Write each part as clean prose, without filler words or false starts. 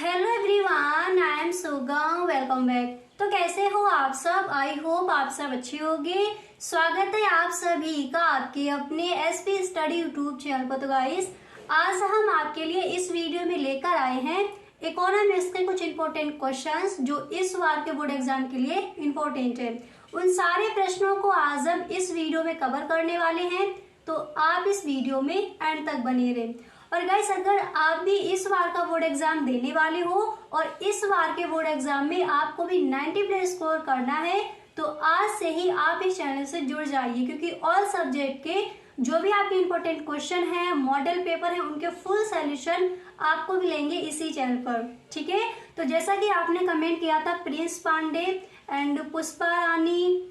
Hello everyone, I am सुगम। Welcome back. तो कैसे हो आप सब? आई होप आप सब अच्छे होंगे। स्वागत है आप सभी का आपके अपने एसपी स्टडी यूट्यूब चैनल पर। तो गाइस, आज हम आपके लिए इस वीडियो में लेकर आए हैं इकोनॉमिक्स के कुछ इंपॉर्टेंट क्वेश्चंस जो इस बार के बोर्ड एग्जाम के लिए इंपॉर्टेंट है। उन सारे प्रश्नों को आज हम इस वीडियो में कवर करने वाले हैं, तो आप इस वीडियो में एंड तक बने रहें। और गाइस, अगर आप भी इस बार का बोर्ड एग्जाम देने वाले हो और इस बार के बोर्ड एग्जाम में आपको भी 90 प्लस स्कोर करना है, तो आज से ही आप इस चैनल से जुड़ जाइए, क्योंकि ऑल सब्जेक्ट के जो भी आपके इंपॉर्टेंट क्वेश्चन है, मॉडल पेपर है, उनके फुल सॉल्यूशन आपको मिलेंगे इसी चैनल पर। ठीक है, तो जैसा कि आपने कमेंट किया था प्रिंस पांडे एंड पुष्पा रानी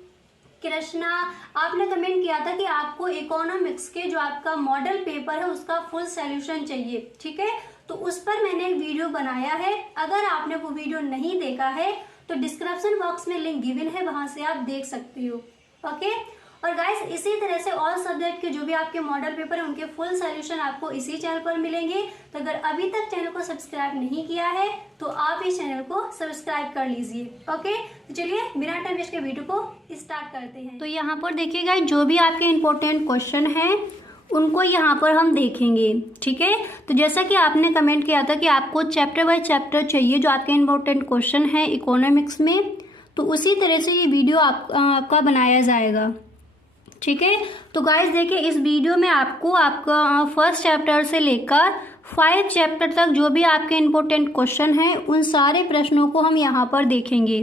कृष्णा, आपने कमेंट किया था कि आपको इकोनॉमिक्स के जो आपका मॉडल पेपर है उसका फुल सॉल्यूशन चाहिए। ठीक है, तो उस पर मैंने एक वीडियो बनाया है। अगर आपने वो वीडियो नहीं देखा है तो डिस्क्रिप्शन बॉक्स में लिंक गिवन है, वहां से आप देख सकते हो। ओके, और गाइस, इसी तरह से ऑल सब्जेक्ट के जो भी आपके मॉडल पेपर है उनके फुल सॉल्यूशन आपको इसी चैनल पर मिलेंगे। तो अगर अभी तक चैनल को सब्सक्राइब नहीं किया है तो आप इस चैनल को सब्सक्राइब कर लीजिए। ओके, तो चलिए बिना टाइम वेस्ट के वीडियो को स्टार्ट करते हैं। तो यहाँ पर देखिएगा, जो भी आपके इंपॉर्टेंट क्वेश्चन है उनको यहाँ पर हम देखेंगे। ठीक है, तो जैसा कि आपने कमेंट किया था कि आपको चैप्टर बाय चैप्टर चाहिए जो आपके इंपॉर्टेंट क्वेश्चन है इकोनॉमिक्स में, तो उसी तरह से ये वीडियो आपका बनाया जाएगा। ठीक है, तो गाइस देखिए, इस वीडियो में आपको आपका फर्स्ट चैप्टर से लेकर 5 चैप्टर तक जो भी आपके इंपॉर्टेंट क्वेश्चन हैं उन सारे प्रश्नों को हम यहाँ पर देखेंगे।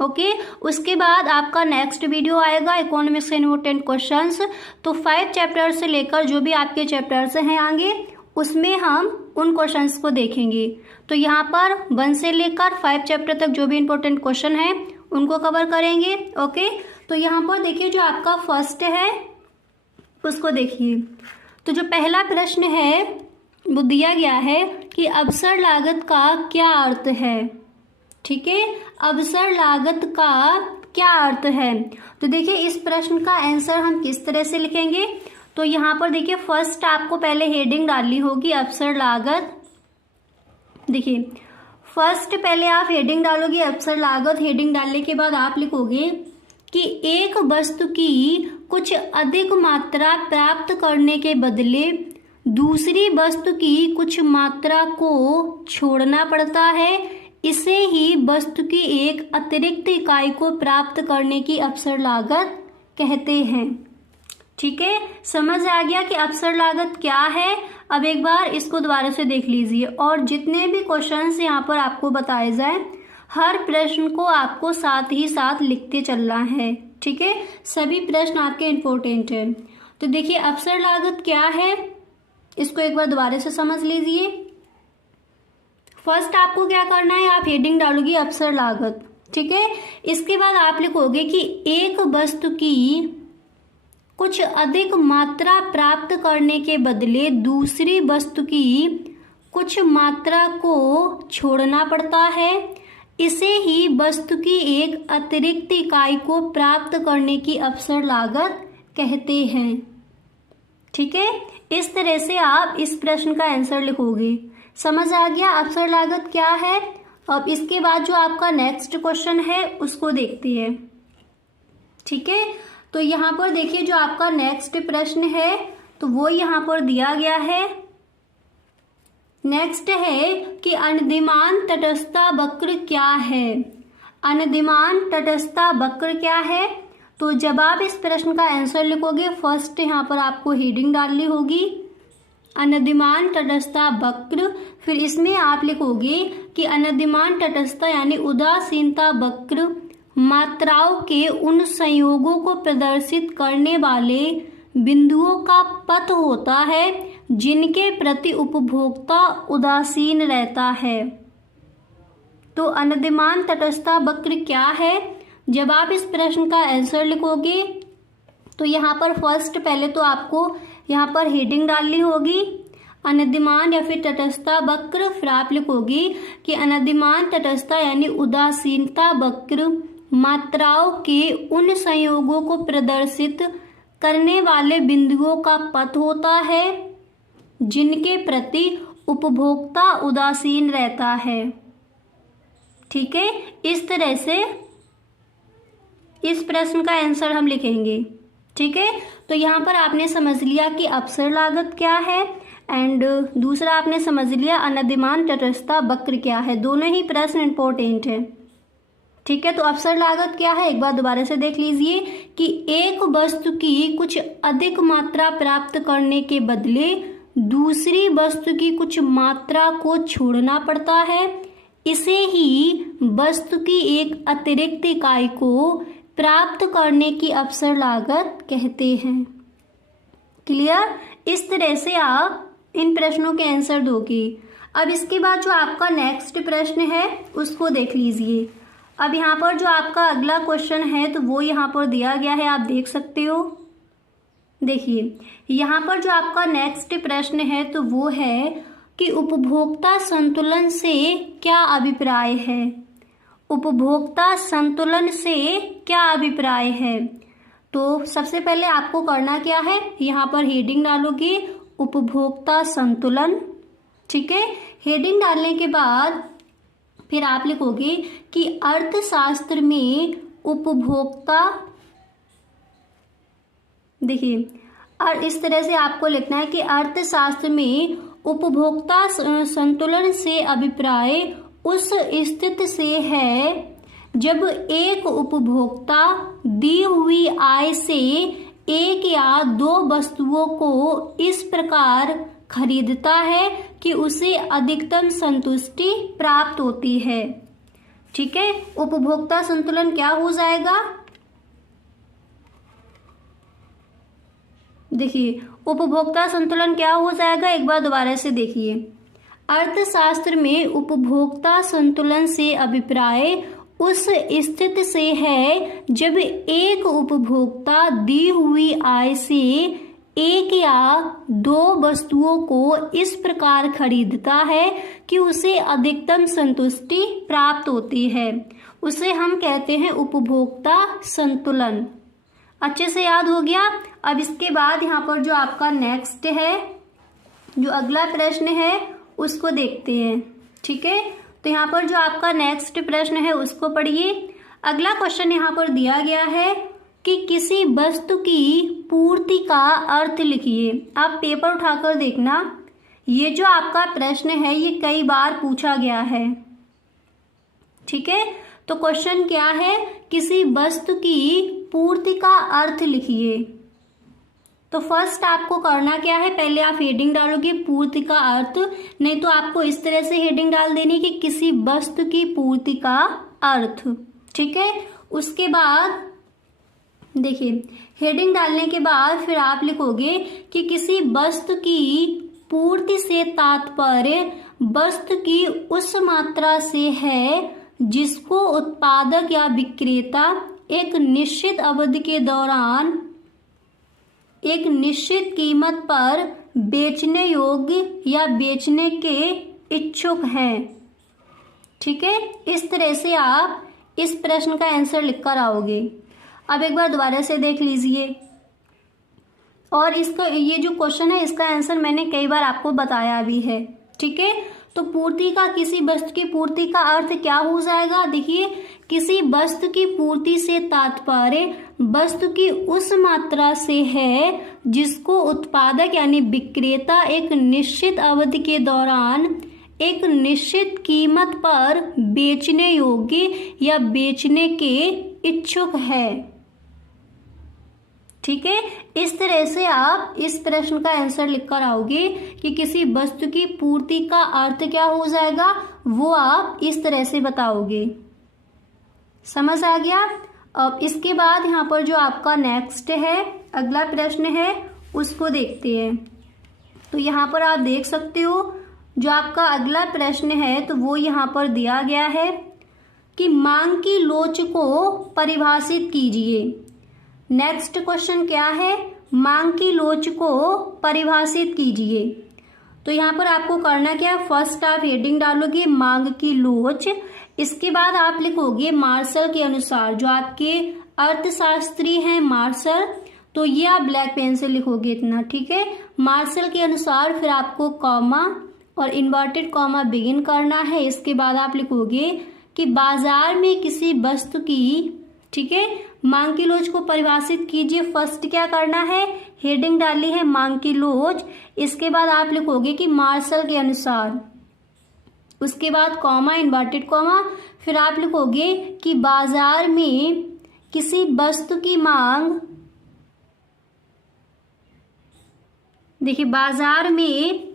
ओके, उसके बाद आपका नेक्स्ट वीडियो आएगा इकोनॉमिक्स के इंपॉर्टेंट क्वेश्चंस। तो 5 चैप्टर से लेकर जो भी आपके चैप्टर्स हैं आगे, उसमें हम उन क्वेश्चंस को देखेंगे। तो यहाँ पर 1 से लेकर 5 चैप्टर तक जो भी इंपॉर्टेंट क्वेश्चन है उनको कवर करेंगे। ओके, तो यहाँ पर देखिए, जो आपका फर्स्ट है उसको देखिए। तो जो पहला प्रश्न है वो दिया गया है कि अवसर लागत का क्या अर्थ है। ठीक है, अवसर लागत का क्या अर्थ है। तो देखिए, इस प्रश्न का आंसर हम किस तरह से लिखेंगे। तो यहाँ पर देखिए, फर्स्ट आपको पहले हेडिंग डालनी होगी अवसर लागत। देखिए, फर्स्ट पहले आप हेडिंग डालोगे अवसर लागत। हेडिंग डालने के बाद आप लिखोगे कि एक वस्तु की कुछ अधिक मात्रा प्राप्त करने के बदले दूसरी वस्तु की कुछ मात्रा को छोड़ना पड़ता है, इसे ही वस्तु की एक अतिरिक्त इकाई को प्राप्त करने की अवसर लागत कहते हैं। ठीक है, समझ आ गया कि अवसर लागत क्या है। अब एक बार इसको दोबारा से देख लीजिए, और जितने भी क्वेश्चंस यहाँ पर आपको बताए जाए हर प्रश्न को आपको साथ ही साथ लिखते चलना है। ठीक है, सभी प्रश्न आपके इंपॉर्टेंट है। तो देखिए, अवसर लागत क्या है इसको एक बार दोबारा से समझ लीजिए। फर्स्ट आपको क्या करना है, आप हेडिंग डालोगे अवसर लागत। ठीक है, इसके बाद आप लिखोगे कि एक वस्तु की कुछ अधिक मात्रा प्राप्त करने के बदले दूसरी वस्तु की कुछ मात्रा को छोड़ना पड़ता है, इसे ही वस्तु की एक अतिरिक्त इकाई को प्राप्त करने की अवसर लागत कहते हैं। ठीक है, इस तरह से आप इस प्रश्न का आंसर लिखोगे। समझ आ गया अवसर लागत क्या है। अब इसके बाद जो आपका नेक्स्ट क्वेश्चन है उसको देखते हैं। ठीक है, तो यहाँ पर देखिए, जो आपका नेक्स्ट प्रश्न है तो वो यहाँ पर दिया गया है। नेक्स्ट है कि अनदिमान तटस्थता वक्र क्या है। अनदिमान तटस्थता वक्र क्या है। तो जब आप इस प्रश्न का आंसर लिखोगे, फर्स्ट यहाँ पर आपको हेडिंग डालनी होगी अनदिमान तटस्थता वक्र। फिर इसमें आप लिखोगे कि अनदिमान तटस्थता यानी उदासीनता वक्र मात्राओं के उन संयोगों को प्रदर्शित करने वाले बिंदुओं का पथ होता है जिनके प्रति उपभोक्ता उदासीन रहता है। तो अनदिमान तटस्थता वक्र क्या है। जब आप इस प्रश्न का आंसर लिखोगे तो यहाँ पर फर्स्ट पहले तो आपको यहाँ पर हेडिंग डालनी होगी अनदिमान या फिर तटस्थता वक्र। फिर आप लिखोगी कि अनदिमान तटस्थता यानी उदासीनता वक्र मात्राओं के उन संयोगों को प्रदर्शित करने वाले बिंदुओं का पथ होता है जिनके प्रति उपभोक्ता उदासीन रहता है। ठीक है, इस तरह से इस प्रश्न का आंसर हम लिखेंगे। ठीक है, तो यहाँ पर आपने समझ लिया कि अवसर लागत क्या है एंड दूसरा आपने समझ लिया अनधिमान तटस्थता वक्र क्या है। दोनों ही प्रश्न इंपॉर्टेंट है। ठीक है, तो अवसर लागत क्या है एक बार दोबारा से देख लीजिए कि एक वस्तु की कुछ अधिक मात्रा प्राप्त करने के बदले दूसरी वस्तु की कुछ मात्रा को छोड़ना पड़ता है, इसे ही वस्तु की एक अतिरिक्त इकाई को प्राप्त करने की अवसर लागत कहते हैं। क्लियर? इस तरह से आप इन प्रश्नों के आंसर दोगे। अब इसके बाद जो आपका नेक्स्ट प्रश्न है उसको देख लीजिए। अब यहाँ पर जो आपका अगला क्वेश्चन है तो वो यहाँ पर दिया गया है, आप देख सकते हो। देखिए यहाँ पर जो आपका नेक्स्ट प्रश्न है तो वो है कि उपभोक्ता संतुलन से क्या अभिप्राय है। उपभोक्ता संतुलन से क्या अभिप्राय है? तो सबसे पहले आपको करना क्या है, यहाँ पर हेडिंग डालोगे उपभोक्ता संतुलन। ठीक है, हेडिंग डालने के बाद फिर आप लिखोगे कि अर्थशास्त्र में उपभोक्ता, देखिए और इस तरह से आपको लिखना है कि अर्थशास्त्र में उपभोक्ता संतुलन से अभिप्राय उस स्थिति से है जब एक उपभोक्ता दी हुई आय से एक या दो वस्तुओं को इस प्रकार खरीदता है कि उसे अधिकतम संतुष्टि प्राप्त होती है। ठीक है, उपभोक्ता संतुलन क्या हो जाएगा? देखिए उपभोक्ता संतुलन क्या हो जाएगा एक बार दोबारा से देखिए। अर्थशास्त्र में उपभोक्ता संतुलन से अभिप्राय उस स्थिति से है जब एक उपभोक्ता दी हुई आय से एक या दो वस्तुओं को इस प्रकार खरीदता है कि उसे अधिकतम संतुष्टि प्राप्त होती है, उसे हम कहते हैं उपभोक्ता संतुलन। अच्छे से याद हो गया। अब इसके बाद यहाँ पर जो आपका नेक्स्ट है, जो अगला प्रश्न है उसको देखते हैं। ठीक है, तो यहाँ पर जो आपका नेक्स्ट प्रश्न है उसको पढ़िए। अगला क्वेश्चन यहाँ पर दिया गया है कि किसी वस्तु की पूर्ति का अर्थ लिखिए। आप पेपर उठाकर देखना, ये जो आपका प्रश्न है ये कई बार पूछा गया है। ठीक है, तो क्वेश्चन क्या है, किसी वस्तु की पूर्ति का अर्थ लिखिए। तो फर्स्ट आपको करना क्या है, पहले आप हेडिंग डालोगे पूर्ति का अर्थ, नहीं तो आपको इस तरह से हेडिंग डाल देनी कि किसी वस्तु की पूर्ति का अर्थ। ठीक है, उसके बाद देखिए हेडिंग डालने के बाद फिर आप लिखोगे कि किसी वस्तु की पूर्ति से तात्पर्य वस्तु की उस मात्रा से है जिसको उत्पादक या विक्रेता एक निश्चित अवधि के दौरान एक निश्चित कीमत पर बेचने योग्य या बेचने के इच्छुक हैं। ठीक है, इस तरह से आप इस प्रश्न का आंसर लिखकर आओगे। अब एक बार दोबारा से देख लीजिए, और इसका ये जो क्वेश्चन है इसका आंसर मैंने कई बार आपको बताया भी है। ठीक है, तो पूर्ति का, किसी वस्तु की पूर्ति का अर्थ क्या हो जाएगा? देखिए किसी वस्तु की पूर्ति से तात्पर्य वस्तु की उस मात्रा से है जिसको उत्पादक यानी विक्रेता एक निश्चित अवधि के दौरान एक निश्चित कीमत पर बेचने योग्य या बेचने के इच्छुक है। ठीक है, इस तरह से आप इस प्रश्न का आंसर लिखकर आओगे कि किसी वस्तु की पूर्ति का अर्थ क्या हो जाएगा, वो आप इस तरह से बताओगे। समझ आ गया? अब इसके बाद यहाँ पर जो आपका नेक्स्ट है, अगला प्रश्न है, उसको देखते हैं। तो यहाँ पर आप देख सकते हो जो आपका अगला प्रश्न है तो वो यहाँ पर दिया गया है कि मांग की लोच को परिभाषित कीजिए। नेक्स्ट क्वेश्चन क्या है, मांग की लोच को परिभाषित कीजिए। तो यहाँ पर आपको करना क्या है, फर्स्ट आप हेडिंग डालोगे मांग की लोच, इसके बाद आप लिखोगे मार्शल के अनुसार। जो आपके अर्थशास्त्री हैं मार्शल, तो ये आप ब्लैक पेन से लिखोगे इतना। ठीक है, मार्शल के अनुसार, फिर आपको कॉमा और इन्वर्टेड कॉमा बिगिन करना है। इसके बाद आप लिखोगे कि बाजार में किसी वस्तु की, ठीक है, मांग की लोच को परिभाषित कीजिए। फर्स्ट क्या करना है, हेडिंग डाली है मांग की लोच, इसके बाद आप लिखोगे कि मार्शल के अनुसार, उसके बाद कॉमा, इन्वर्टेड कॉमा, फिर आप लिखोगे कि बाजार में किसी वस्तु की मांग, देखिए बाजार में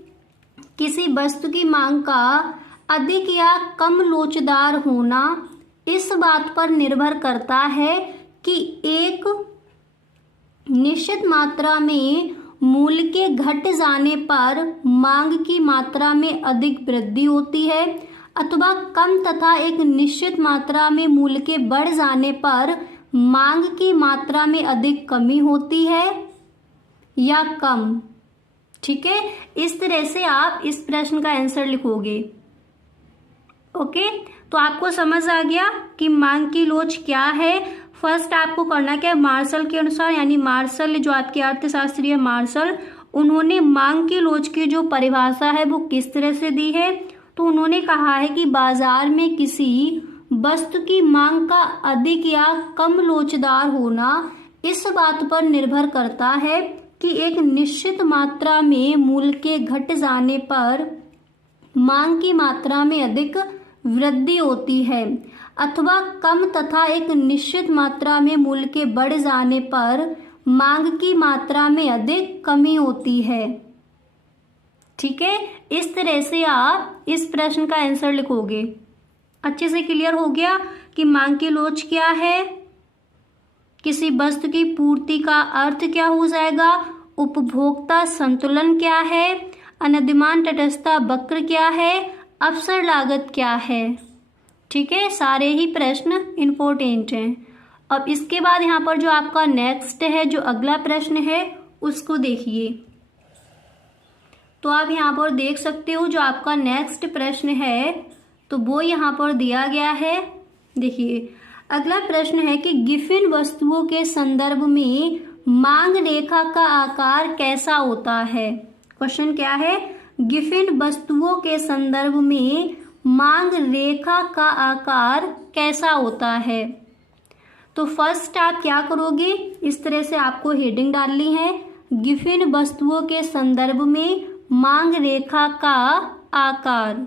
किसी वस्तु की मांग का अधिक या कम लोचदार होना इस बात पर निर्भर करता है कि एक निश्चित मात्रा में मूल्य के घट जाने पर मांग की मात्रा में अधिक वृद्धि होती है अथवा कम तथा एक निश्चित मात्रा में मूल्य के बढ़ जाने पर मांग की मात्रा में अधिक कमी होती है या कम। ठीक है, इस तरह से आप इस प्रश्न का आंसर लिखोगे। ओके, तो आपको समझ आ गया कि मांग की लोच क्या है। फर्स्ट आपको करना क्या है, मार्शल के अनुसार, यानी मार्शल जो आपके अर्थशास्त्री है मार्शल, उन्होंने मांग की लोच की जो परिभाषा है वो किस तरह से दी है। तो उन्होंने कहा है कि बाजार में किसी वस्तु की मांग का अधिक या कम लोचदार होना इस बात पर निर्भर करता है कि एक निश्चित मात्रा में मूल्य के घट जाने पर मांग की मात्रा में अधिक वृद्धि होती है अथवा कम तथा एक निश्चित मात्रा में मूल्य के बढ़ जाने पर मांग की मात्रा में अधिक कमी होती है। ठीक है, इस तरह से आप इस प्रश्न का आंसर लिखोगे। अच्छे से क्लियर हो गया कि मांग की लोच क्या है, किसी वस्तु की पूर्ति का अर्थ क्या हो जाएगा, उपभोक्ता संतुलन क्या है, अनधिमान तटस्थता वक्र क्या है, अवसर लागत क्या है। ठीक है, सारे ही प्रश्न इंपॉर्टेंट हैं। अब इसके बाद यहाँ पर जो आपका नेक्स्ट है, जो अगला प्रश्न है, उसको देखिए। तो आप यहाँ पर देख सकते हो जो आपका नेक्स्ट प्रश्न है तो वो यहाँ पर दिया गया है। देखिए अगला प्रश्न है कि गिफिन वस्तुओं के संदर्भ में मांग रेखा का आकार कैसा होता है। क्वेश्चन क्या है, गिफिन वस्तुओं के संदर्भ में मांग रेखा का आकार कैसा होता है। तो फर्स्ट आप क्या करोगे, इस तरह से आपको हेडिंग डालनी है, गिफिन वस्तुओं के संदर्भ में मांग रेखा का आकार।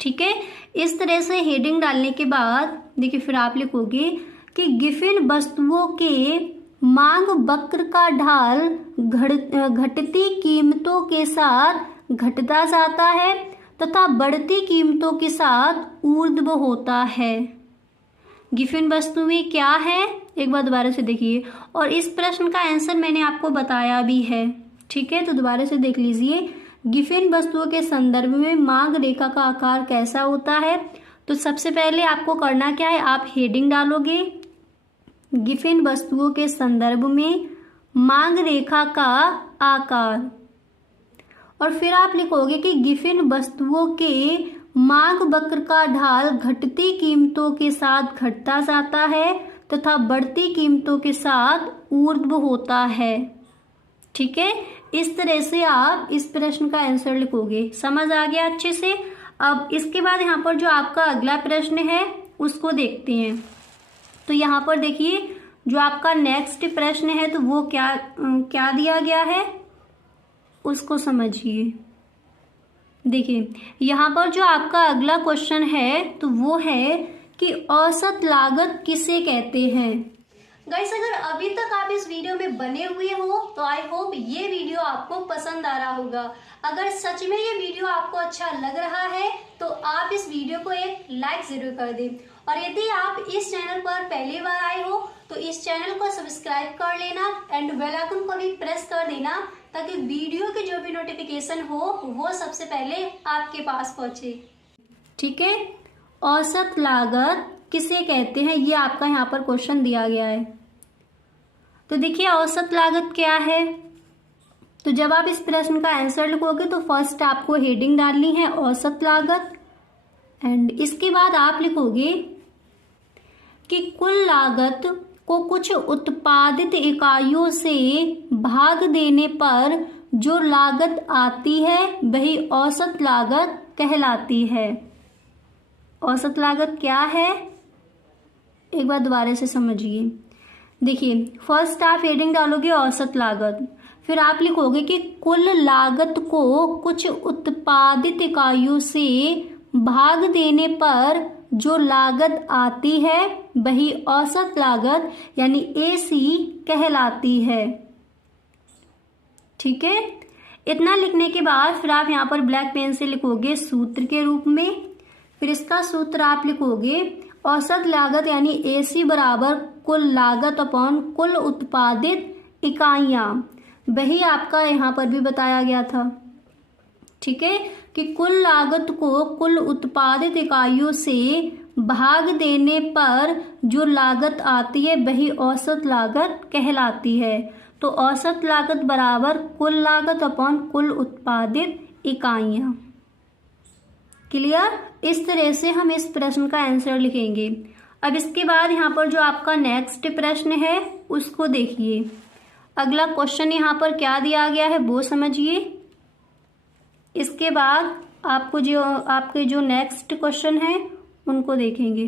ठीक है, इस तरह से हेडिंग डालने के बाद देखिए फिर आप लिखोगे कि गिफिन वस्तुओं के मांग वक्र का ढाल घटती कीमतों के साथ घटता जाता है तथा बढ़ती कीमतों के साथ ऊर्ध्व होता है। गिफिन वस्तुएं क्या है, एक बार दोबारा से देखिए, और इस प्रश्न का आंसर मैंने आपको बताया भी है। ठीक है, तो दोबारा से देख लीजिए, गिफिन वस्तुओं के संदर्भ में मांग रेखा का आकार कैसा होता है। तो सबसे पहले आपको करना क्या है, आप हेडिंग डालोगे गिफिन वस्तुओं के संदर्भ में मांग रेखा का आकार, और फिर आप लिखोगे कि गिफिन वस्तुओं के मांग वक्र का ढाल घटती कीमतों के साथ घटता जाता है तथा बढ़ती कीमतों के साथ ऊर्ध्व होता है। ठीक है, इस तरह से आप इस प्रश्न का आंसर लिखोगे। समझ आ गया अच्छे से। अब इसके बाद यहाँ पर जो आपका अगला प्रश्न है उसको देखते हैं। तो यहाँ पर देखिए जो आपका नेक्स्ट प्रश्न है तो वो क्या दिया गया है उसको समझिए। देखिए यहाँ पर जो आपका अगला क्वेश्चन है तो वो है कि औसत लागत किसे कहते हैं। गाइस अगर अभी तक आप इस वीडियो में बने हुए हो तो आई होप ये वीडियो आपको पसंद आ रहा होगा। अगर सच में ये वीडियो आपको अच्छा लग रहा है तो आप इस वीडियो को एक लाइक जरूर कर दें, और यदि आप इस चैनल पर पहली बार आए हो तो इस चैनल को सब्सक्राइब कर लेना एंड बेल आइकन को भी प्रेस कर देना ताकि वीडियो की जो भी नोटिफिकेशन हो वो सबसे पहले आपके पास पहुंचे। ठीक है, औसत लागत किसे कहते हैं, ये आपका यहाँ पर क्वेश्चन दिया गया है। तो देखिए औसत लागत क्या है। तो जब आप इस प्रश्न का आंसर लिखोगे तो फर्स्ट आपको हेडिंग डालनी है औसत लागत, एंड इसके बाद आप लिखोगे कि कुल लागत को कुछ उत्पादित इकाइयों से भाग देने पर जो लागत आती है वही औसत लागत कहलाती है। औसत लागत क्या है, एक बार दोबारा से समझिए। देखिए, फर्स्ट आप हेडिंग डालोगे औसत लागत, फिर आप लिखोगे कि कुल लागत को कुछ उत्पादित इकाइयों से भाग देने पर जो लागत आती है वही औसत लागत यानी AC कहलाती है। ठीक है, इतना लिखने के बाद फिर आप यहाँ पर ब्लैक पेन से लिखोगे सूत्र के रूप में। फिर इसका सूत्र आप लिखोगे औसत लागत यानी AC बराबर कुल लागत अपॉन कुल उत्पादित इकाइयां। वही आपका यहाँ पर भी बताया गया था। ठीक है, कि कुल लागत को कुल उत्पादित इकाइयों से भाग देने पर जो लागत आती है वही औसत लागत कहलाती है। तो औसत लागत बराबर कुल लागत अपॉन कुल उत्पादित इकाइयां। क्लियर? इस तरह से हम इस प्रश्न का आंसर लिखेंगे। अब इसके बाद यहाँ पर जो आपका नेक्स्ट प्रश्न है उसको देखिए। अगला क्वेश्चन यहाँ पर क्या दिया गया है वो समझिए। इसके बाद आपको जो आपके जो नेक्स्ट क्वेश्चन है उनको देखेंगे।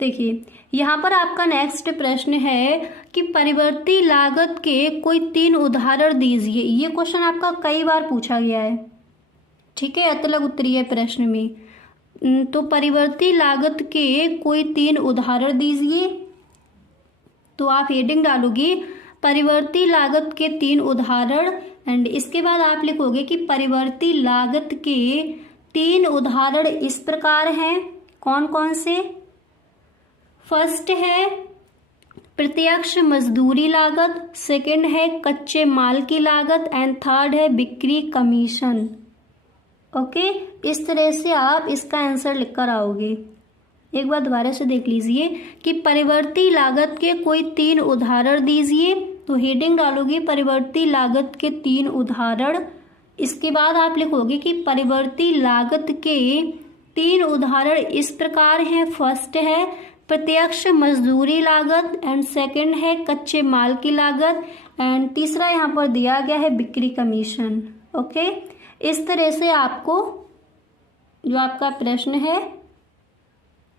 देखिए, यहाँ पर आपका नेक्स्ट प्रश्न है कि परिवर्ती लागत के कोई 3 उदाहरण दीजिए। ये क्वेश्चन आपका कई बार पूछा गया है। ठीक है, अतलग उत्तरीय प्रश्न में। तो परिवर्ती लागत के कोई 3 उदाहरण दीजिए। तो आप हेडिंग डालोगे परिवर्ती लागत के 3 उदाहरण एंड इसके बाद आप लिखोगे कि परिवर्ती लागत के 3 उदाहरण इस प्रकार हैं। कौन कौन से? फर्स्ट है प्रत्यक्ष मजदूरी लागत, सेकंड है कच्चे माल की लागत एंड थर्ड है बिक्री कमीशन। ओके, इस तरह से आप इसका आंसर लिख कर आओगे। एक बार दोबारा से देख लीजिए कि परिवर्ती लागत के कोई 3 उदाहरण दीजिए। तो हेडिंग डालोगे परिवर्ती लागत के 3 उदाहरण। इसके बाद आप लिखोगे कि परिवर्ती लागत के 3 उदाहरण इस प्रकार हैं। फर्स्ट है प्रत्यक्ष मजदूरी लागत एंड सेकंड है कच्चे माल की लागत एंड तीसरा यहाँ पर दिया गया है बिक्री कमीशन। ओके, इस तरह से आपको जो आपका प्रश्न है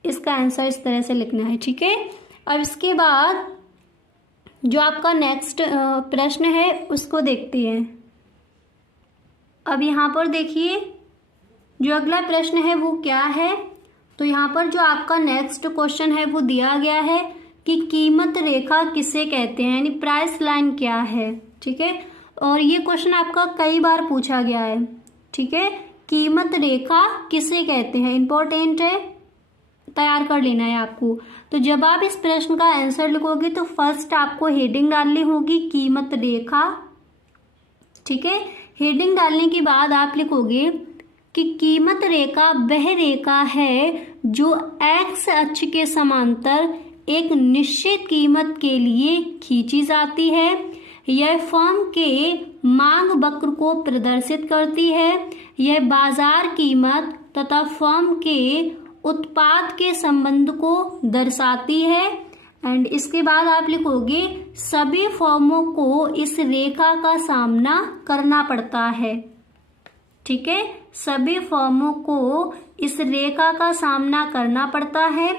इसका आंसर इस तरह से लिखना है। ठीक है, अब इसके बाद जो आपका नेक्स्ट प्रश्न है उसको देखते हैं। अब यहाँ पर देखिए जो अगला प्रश्न है वो क्या है। तो यहाँ पर जो आपका नेक्स्ट क्वेश्चन है वो दिया गया है कि कीमत रेखा किसे कहते हैं, यानी प्राइस लाइन क्या है। ठीक है, और ये क्वेश्चन आपका कई बार पूछा गया है। ठीक है, कीमत रेखा किसे कहते हैं, इंपॉर्टेंट है, तैयार कर लेना है आपको। तो जब आप इस प्रश्न का आंसर लिखोगे तो फर्स्ट आपको हेडिंग डालनी होगी कीमत रेखा। ठीक है, हेडिंग डालने के बाद आप लिखोगे कि कीमत रेखा वह रेखा है जो एक्स अक्ष के समांतर एक निश्चित कीमत के लिए खींची जाती है। यह फर्म के मांग वक्र को प्रदर्शित करती है। यह बाजार कीमत तथा फर्म के उत्पाद के संबंध को दर्शाती है। एंड इसके बाद आप लिखोगे सभी फर्मों को इस रेखा का सामना करना पड़ता है। ठीक है, सभी फर्मों को इस रेखा का सामना करना पड़ता है।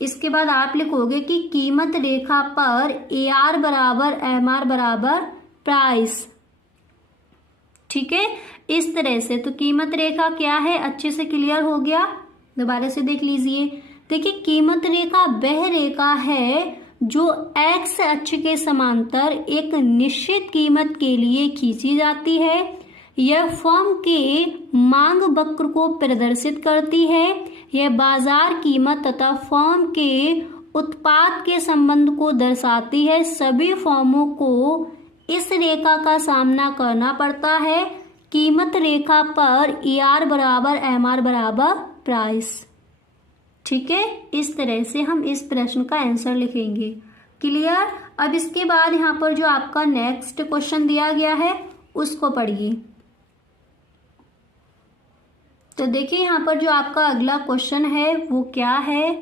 इसके बाद आप लिखोगे कि कीमत रेखा पर AR बराबर MR बराबर प्राइस। ठीक है, इस तरह से तो कीमत रेखा क्या है अच्छे से क्लियर हो गया। दोबारा से देख लीजिए। देखिए, कीमत रेखा वह रेखा है जो एक्स अक्ष के समांतर एक निश्चित कीमत के लिए खींची जाती है। यह फर्म के मांग वक्र को प्रदर्शित करती है। यह बाजार कीमत तथा फर्म के उत्पाद के संबंध को दर्शाती है। सभी फर्मों को इस रेखा का सामना करना पड़ता है। कीमत रेखा पर AR बराबर MR बराबर प्राइस। ठीक है, इस तरह से हम इस प्रश्न का आंसर लिखेंगे। क्लियर? अब इसके बाद यहाँ पर जो आपका नेक्स्ट क्वेश्चन दिया गया है उसको पढ़िए। तो देखिए यहाँ पर जो आपका अगला क्वेश्चन है वो क्या है।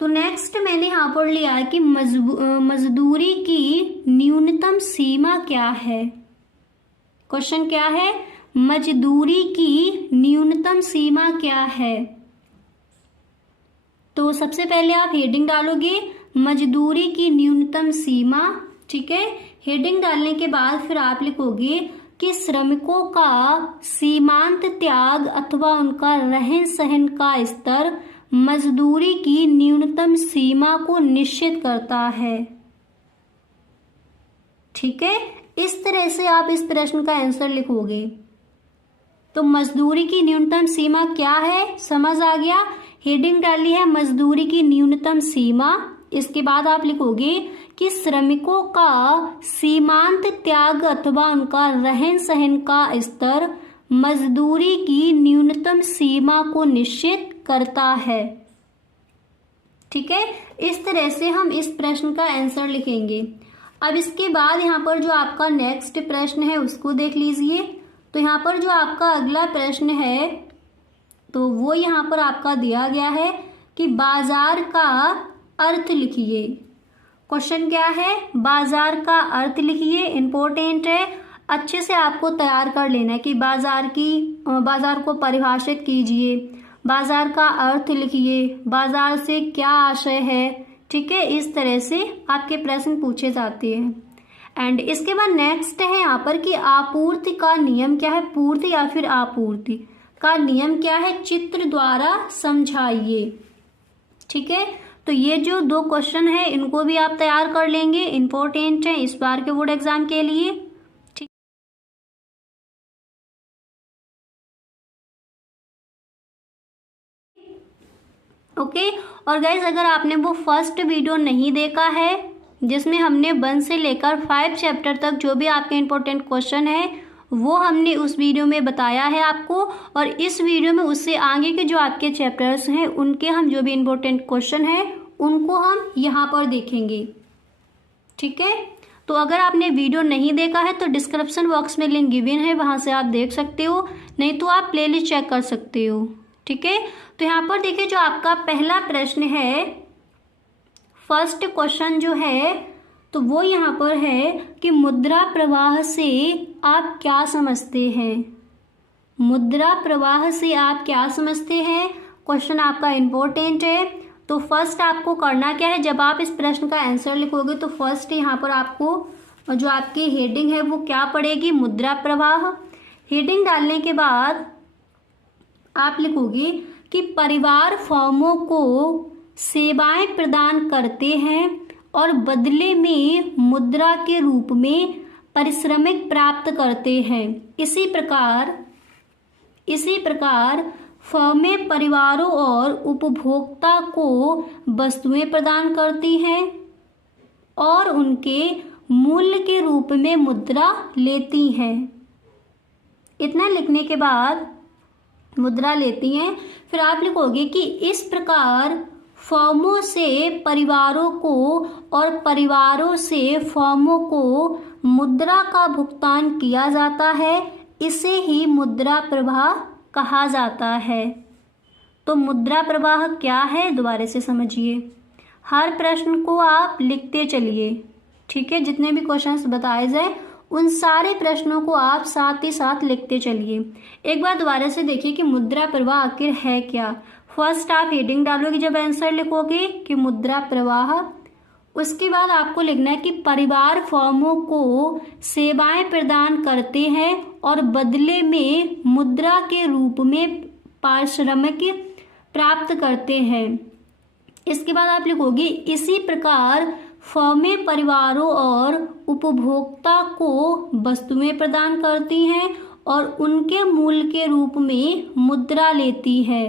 तो नेक्स्ट मैंने यहाँ पर लिया है कि मजदूरी की न्यूनतम सीमा क्या है। क्वेश्चन क्या है, मजदूरी की न्यूनतम सीमा क्या है? तो सबसे पहले आप हेडिंग डालोगे मजदूरी की न्यूनतम सीमा, ठीक है। हेडिंग डालने के बाद फिर आप लिखोगे कि श्रमिकों का सीमांत त्याग अथवा उनका रहन सहन का स्तर मजदूरी की न्यूनतम सीमा को निश्चित करता है, ठीक है। इस तरह से आप इस प्रश्न का आंसर लिखोगे। तो मजदूरी की न्यूनतम सीमा क्या है, समझ आ गया। हेडिंग डाली है मजदूरी की न्यूनतम सीमा। इसके बाद आप लिखोगे कि श्रमिकों का सीमांत त्याग अथवा उनका रहन सहन का स्तर मजदूरी की न्यूनतम सीमा को निश्चित करता है, ठीक है। इस तरह से हम इस प्रश्न का आंसर लिखेंगे। अब इसके बाद यहाँ पर जो आपका नेक्स्ट प्रश्न है उसको देख लीजिए। तो यहाँ पर जो आपका अगला प्रश्न है तो वो यहाँ पर आपका दिया गया है कि बाजार का अर्थ लिखिए। क्वेश्चन क्या है, बाजार का अर्थ लिखिए। इंपॉर्टेंट है, अच्छे से आपको तैयार कर लेना है कि बाजार को परिभाषित कीजिए, बाजार का अर्थ लिखिए, बाजार से क्या आशय है, ठीक है। इस तरह से आपके प्रश्न पूछे जाते हैं। एंड इसके बाद नेक्स्ट है यहाँ पर कि आपूर्ति का नियम क्या है, पूर्ति या फिर आपूर्ति का नियम क्या है, चित्र द्वारा समझाइए, ठीक है। तो ये जो दो क्वेश्चन है इनको भी आप तैयार कर लेंगे, इंपॉर्टेंट है इस बार के बोर्ड एग्जाम के लिए, ठीक। ओके। और गाइज अगर आपने वो फर्स्ट वीडियो नहीं देखा है जिसमें हमने 1 से लेकर 5 चैप्टर तक जो भी आपके इंपॉर्टेंट क्वेश्चन है वो हमने उस वीडियो में बताया है आपको, और इस वीडियो में उससे आगे के जो आपके चैप्टर्स हैं उनके हम जो भी इंपॉर्टेंट क्वेश्चन है उनको हम यहाँ पर देखेंगे, ठीक है। तो अगर आपने वीडियो नहीं देखा है तो डिस्क्रिप्शन बॉक्स में लिंक गिवन है, वहाँ से आप देख सकते हो, नहीं तो आप प्लेलिस्ट चेक कर सकते हो, ठीक है। तो यहाँ पर देखिए जो आपका पहला प्रश्न है, फर्स्ट क्वेश्चन जो है तो वो यहाँ पर है कि मुद्रा प्रवाह से आप क्या समझते हैं। मुद्रा प्रवाह से आप क्या समझते हैं, क्वेश्चन आपका इंपॉर्टेंट है। तो फर्स्ट आपको करना क्या है, जब आप इस प्रश्न का आंसर लिखोगे तो फर्स्ट यहाँ पर आपको जो आपकी हेडिंग है वो क्या पड़ेगी, मुद्रा प्रवाह। हेडिंग डालने के बाद आप लिखोगे कि परिवार फर्मों को सेवाएं प्रदान करते हैं और बदले में मुद्रा के रूप में पारिश्रमिक प्राप्त करते हैं। इसी प्रकार फर्में परिवारों और उपभोक्ता को वस्तुएं प्रदान करती हैं और उनके मूल्य के रूप में मुद्रा लेती हैं। इतना लिखने के बाद मुद्रा लेती हैं, फिर आप लिखोगे कि इस प्रकार फर्मों से परिवारों को और परिवारों से फर्मों को मुद्रा का भुगतान किया जाता है, इसे ही मुद्रा प्रवाह कहा जाता है। तो मुद्रा प्रवाह क्या है दोबारा से समझिए, हर प्रश्न को आप लिखते चलिए, ठीक है। जितने भी क्वेश्चंस बताए जाए उन सारे प्रश्नों को आप साथ ही साथ लिखते चलिए। एक बार दोबारा से देखिए कि मुद्रा प्रवाह आखिर है क्या। फर्स्ट आप हेडिंग डालोगे जब आंसर लिखोगे कि मुद्रा प्रवाह, उसके बाद आपको लिखना है कि परिवार फर्मों को सेवाएं प्रदान करते हैं और बदले में मुद्रा के रूप में पारिश्रमिक प्राप्त करते हैं। इसके बाद आप लिखोगे इसी प्रकार फर्में परिवारों और उपभोक्ता को वस्तुएं प्रदान करती हैं और उनके मूल्य के रूप में मुद्रा लेती है।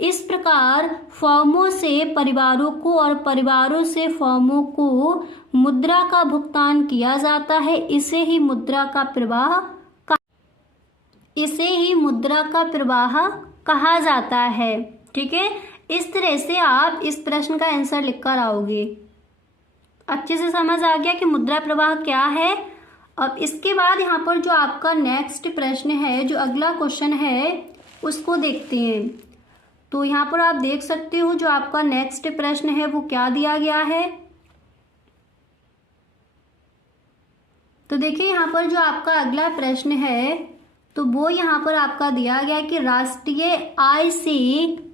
इस प्रकार फर्मों से परिवारों को और परिवारों से फर्मों को मुद्रा का भुगतान किया जाता है, इसे ही मुद्रा का प्रवाह कहा जाता है, ठीक है। इस तरह से आप इस प्रश्न का आंसर लिखकर आओगे। अच्छे से समझ आ गया कि मुद्रा प्रवाह क्या है। अब इसके बाद यहाँ पर जो आपका नेक्स्ट प्रश्न है, जो अगला क्वेश्चन है उसको देखते हैं। तो यहाँ पर आप देख सकते हो जो आपका नेक्स्ट प्रश्न है वो क्या दिया गया है। तो देखिए यहाँ पर जो आपका अगला प्रश्न है तो वो यहाँ पर आपका दिया गया कि राष्ट्रीय आय से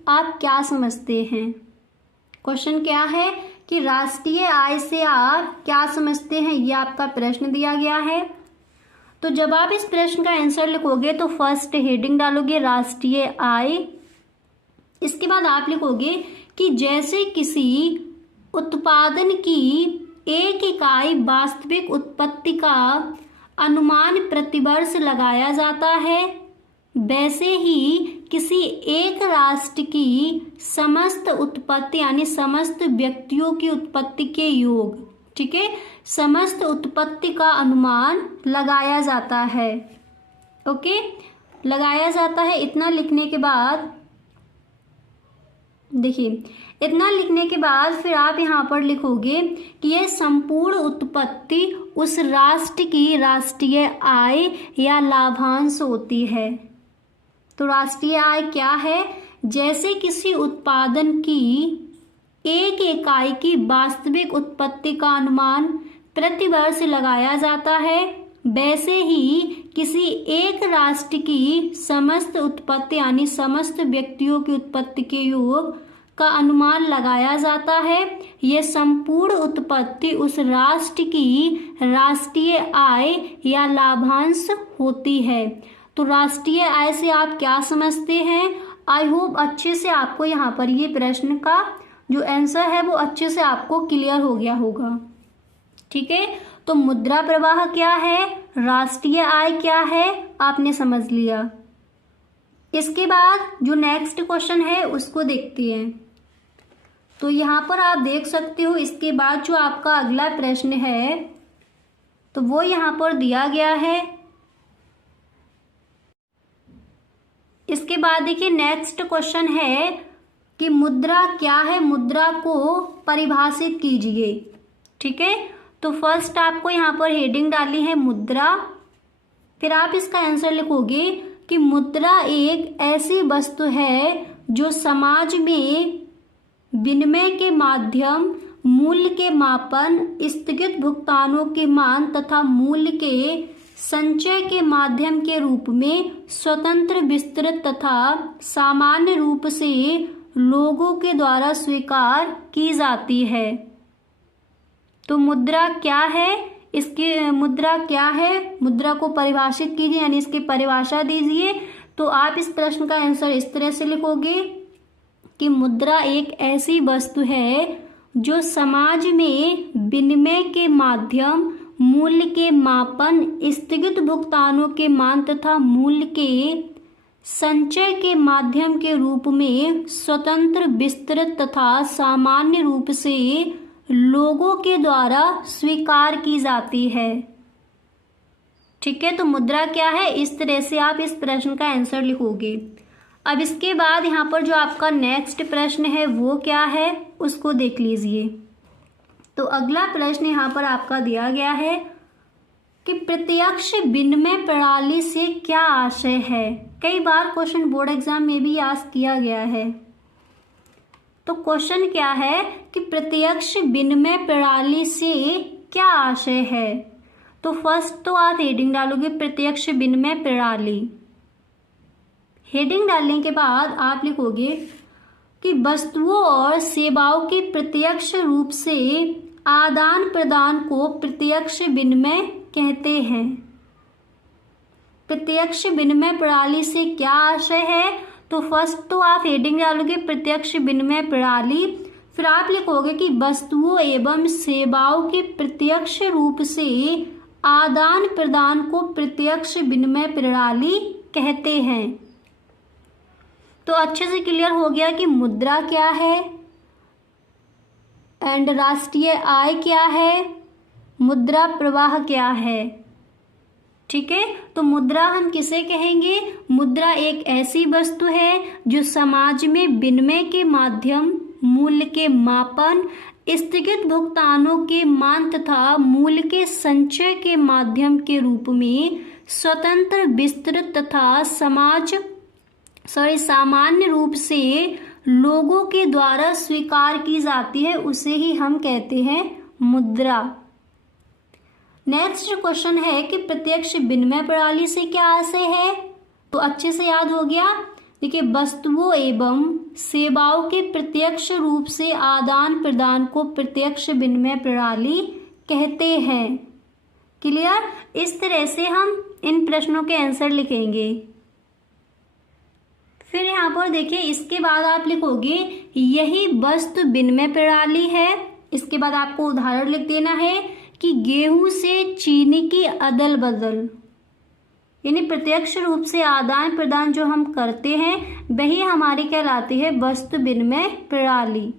आप क्या समझते हैं। क्वेश्चन क्या है कि राष्ट्रीय आय से आप क्या समझते हैं, ये आपका प्रश्न दिया गया है। तो जब आप इस प्रश्न का आंसर लिखोगे तो फर्स्ट हेडिंग डालोगे राष्ट्रीय आय, इसके बाद आप लिखोगे कि जैसे किसी उत्पादन की एक इकाई वास्तविक उत्पत्ति का अनुमान प्रतिवर्ष लगाया जाता है, वैसे ही किसी एक राष्ट्र की समस्त उत्पत्ति यानी समस्त व्यक्तियों की उत्पत्ति के योग, ठीक है, समस्त उत्पत्ति का अनुमान लगाया जाता है। ओके, लगाया जाता है। इतना लिखने के बाद देखिए, इतना लिखने के बाद फिर आप यहाँ पर लिखोगे कि यह संपूर्ण उत्पत्ति उस राष्ट्र की राष्ट्रीय आय या लाभांश होती है। तो राष्ट्रीय आय क्या है? जैसे किसी उत्पादन की एक इकाई की वास्तविक उत्पत्ति का अनुमान प्रतिवर्ष लगाया जाता है, वैसे ही किसी एक राष्ट्र की समस्त उत्पत्ति यानी समस्त व्यक्तियों की उत्पत्ति के योग का अनुमान लगाया जाता है। यह संपूर्ण उत्पत्ति उस राष्ट्र की राष्ट्रीय आय या लाभांश होती है। तो राष्ट्रीय आय से आप क्या समझते हैं? आई होप अच्छे से आपको यहाँ पर ये प्रश्न का जो आंसर है वो अच्छे से आपको क्लियर हो गया होगा। ठीक है, तो मुद्रा प्रवाह क्या है, राष्ट्रीय आय क्या है, आपने समझ लिया। इसके बाद जो नेक्स्ट क्वेश्चन है उसको देखते हैं। तो यहाँ पर आप देख सकते हो, इसके बाद जो आपका अगला प्रश्न है तो वो यहाँ पर दिया गया है। इसके बाद देखिए नेक्स्ट क्वेश्चन है कि मुद्रा क्या है, मुद्रा को परिभाषित कीजिए। ठीक है, तो फर्स्ट आपको यहाँ पर हेडिंग डाली है मुद्रा, फिर आप इसका आंसर लिखोगे कि मुद्रा एक ऐसी वस्तु है जो समाज में विनिमय के माध्यम, मूल्य के मापन, स्थगित भुगतानों के मान तथा मूल्य के संचय के माध्यम के रूप में स्वतंत्र, विस्तृत तथा सामान्य रूप से लोगों के द्वारा स्वीकार की जाती है। तो मुद्रा क्या है, इसकी मुद्रा क्या है, मुद्रा को परिभाषित कीजिए यानी इसकी परिभाषा दीजिए। तो आप इस प्रश्न का आंसर इस तरह से लिखोगे कि मुद्रा एक ऐसी वस्तु है जो समाज में विनिमय के माध्यम, मूल्य के मापन, स्थगित भुगतानों के मान तथा मूल्य के संचय के माध्यम के रूप में स्वतंत्र, विस्तृत तथा सामान्य रूप से लोगों के द्वारा स्वीकार की जाती है। ठीक है, तो मुद्रा क्या है, इस तरह से आप इस प्रश्न का आंसर लिखोगे। अब इसके बाद यहाँ पर जो आपका नेक्स्ट प्रश्न है वो क्या है उसको देख लीजिए। तो अगला प्रश्न यहाँ पर आपका दिया गया है कि प्रत्यक्ष विनिमय प्रणाली से क्या आशय है। कई बार क्वेश्चन बोर्ड एग्जाम में भी आस्क किया गया है। तो क्वेश्चन क्या है कि प्रत्यक्ष विनिमय प्रणाली से क्या आशय है। तो फर्स्ट तो आप हेडिंग डालोगे प्रत्यक्ष विनिमय प्रणाली। हेडिंग डालने के बाद आप लिखोगे कि वस्तुओं और सेवाओं के प्रत्यक्ष रूप से आदान प्रदान को प्रत्यक्ष विनिमय कहते हैं। प्रत्यक्ष विनिमय प्रणाली से क्या आशय है। तो फर्स्ट तो आप हेडिंग डालोगे प्रत्यक्ष विनिमय प्रणाली, फिर आप लिखोगे कि वस्तुओं एवं सेवाओं के प्रत्यक्ष रूप से आदान प्रदान को प्रत्यक्ष विनिमय प्रणाली कहते हैं। तो अच्छे से क्लियर हो गया कि मुद्रा क्या है एंड राष्ट्रीय आय क्या है, मुद्रा प्रवाह क्या है। ठीक है, तो मुद्रा हम किसे कहेंगे, मुद्रा एक ऐसी वस्तु है जो समाज में विनिमय के माध्यम, मूल्य के मापन, स्थगित भुगतानों के मान तथा मूल्य के संचय के माध्यम के रूप में स्वतंत्र, विस्तृत तथा सामान्य रूप से लोगों के द्वारा स्वीकार की जाती है, उसे ही हम कहते हैं मुद्रा। नेक्स्ट क्वेश्चन है कि प्रत्यक्ष विनिमय प्रणाली से क्या आशय है। तो अच्छे से याद हो गया। देखिए, वस्तुओं एवं सेवाओं के प्रत्यक्ष रूप से आदान प्रदान को प्रत्यक्ष विनिमय प्रणाली कहते हैं। क्लियर? इस तरह से हम इन प्रश्नों के आंसर लिखेंगे। फिर यहाँ पर देखिए, इसके बाद आप लिखोगे यही वस्तु विनिमय प्रणाली है। इसके बाद आपको उदाहरण लिख देना है कि गेहूं से चीनी की अदल बदल, यानी प्रत्यक्ष रूप से आदान प्रदान जो हम करते हैं वही हमारी कहलाती है वस्तु विनिमय प्रणाली।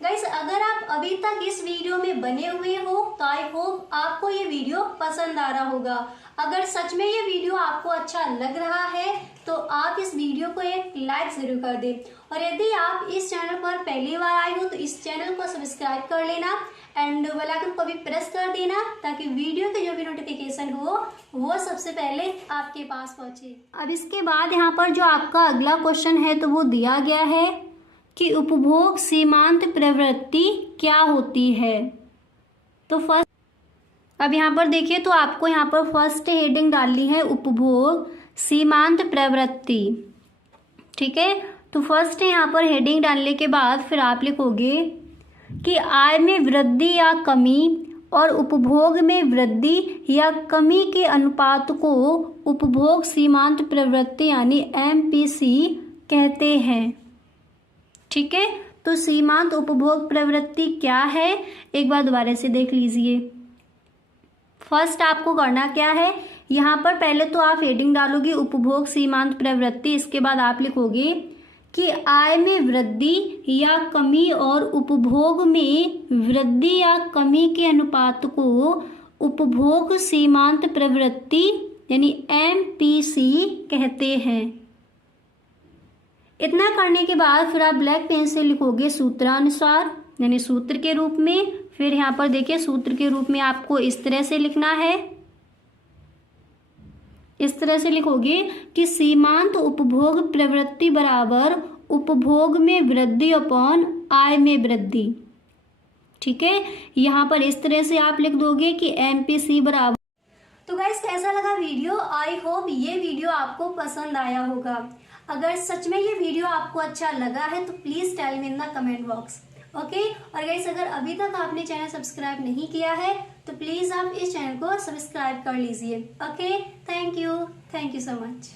गाइस, अगर आप अभी तक इस वीडियो में बने हुए हो तो आई होप आपको ये वीडियो पसंद आ रहा होगा। अगर सच में ये वीडियो आपको अच्छा लग रहा है तो आप इस वीडियो को एक लाइक जरूर कर दें, और यदि आप इस चैनल पर पहली बार आए हो तो इस चैनल को सब्सक्राइब कर लेना एंड बेल आइकन को भी प्रेस कर देना, ताकि वीडियो की जो भी नोटिफिकेशन हो वो सबसे पहले आपके पास पहुंचे। अब इसके बाद यहाँ पर जो आपका अगला क्वेश्चन है तो वो दिया गया है कि उपभोग सीमांत प्रवृत्ति क्या होती है। तो फर्स्ट, अब यहाँ पर देखिए, तो आपको यहाँ पर फर्स्ट हेडिंग डालनी है उपभोग सीमांत प्रवृत्ति। ठीक है, तो फर्स्ट यहाँ पर हेडिंग डालने के बाद फिर आप लिखोगे कि आय में वृद्धि या कमी और उपभोग में वृद्धि या कमी के अनुपात को उपभोग सीमांत प्रवृत्ति यानी MPC कहते हैं। ठीक है, तो सीमांत उपभोग प्रवृत्ति क्या है एक बार दोबारा से देख लीजिए। फर्स्ट आपको करना क्या है, यहाँ पर पहले तो आप हेडिंग डालोगे उपभोग सीमांत प्रवृत्ति। इसके बाद आप लिखोगे कि आय में वृद्धि या कमी और उपभोग में वृद्धि या कमी के अनुपात को उपभोग सीमांत प्रवृत्ति यानी MPC कहते हैं। इतना करने के बाद फिर आप ब्लैक पेन से लिखोगे सूत्रानुसार यानी सूत्र के रूप में। फिर यहाँ पर देखिए, सूत्र के रूप में आपको इस तरह से लिखना है। इस तरह से लिखोगे कि सीमांत उपभोग प्रवृत्ति बराबर उपभोग में वृद्धि अपॉन आय में वृद्धि। ठीक है, यहाँ पर इस तरह से आप लिख दोगे कि MPC बराबर। तो गाइस, कैसा लगा वीडियो? आई होप ये वीडियो आपको पसंद आया होगा। अगर सच में ये वीडियो आपको अच्छा लगा है तो please tell me in the comment box. Okay, और गाइस, अगर अभी तक आपने चैनल सब्सक्राइब नहीं किया है तो प्लीज आप इस चैनल को सब्सक्राइब कर लीजिए। Okay, thank you so much.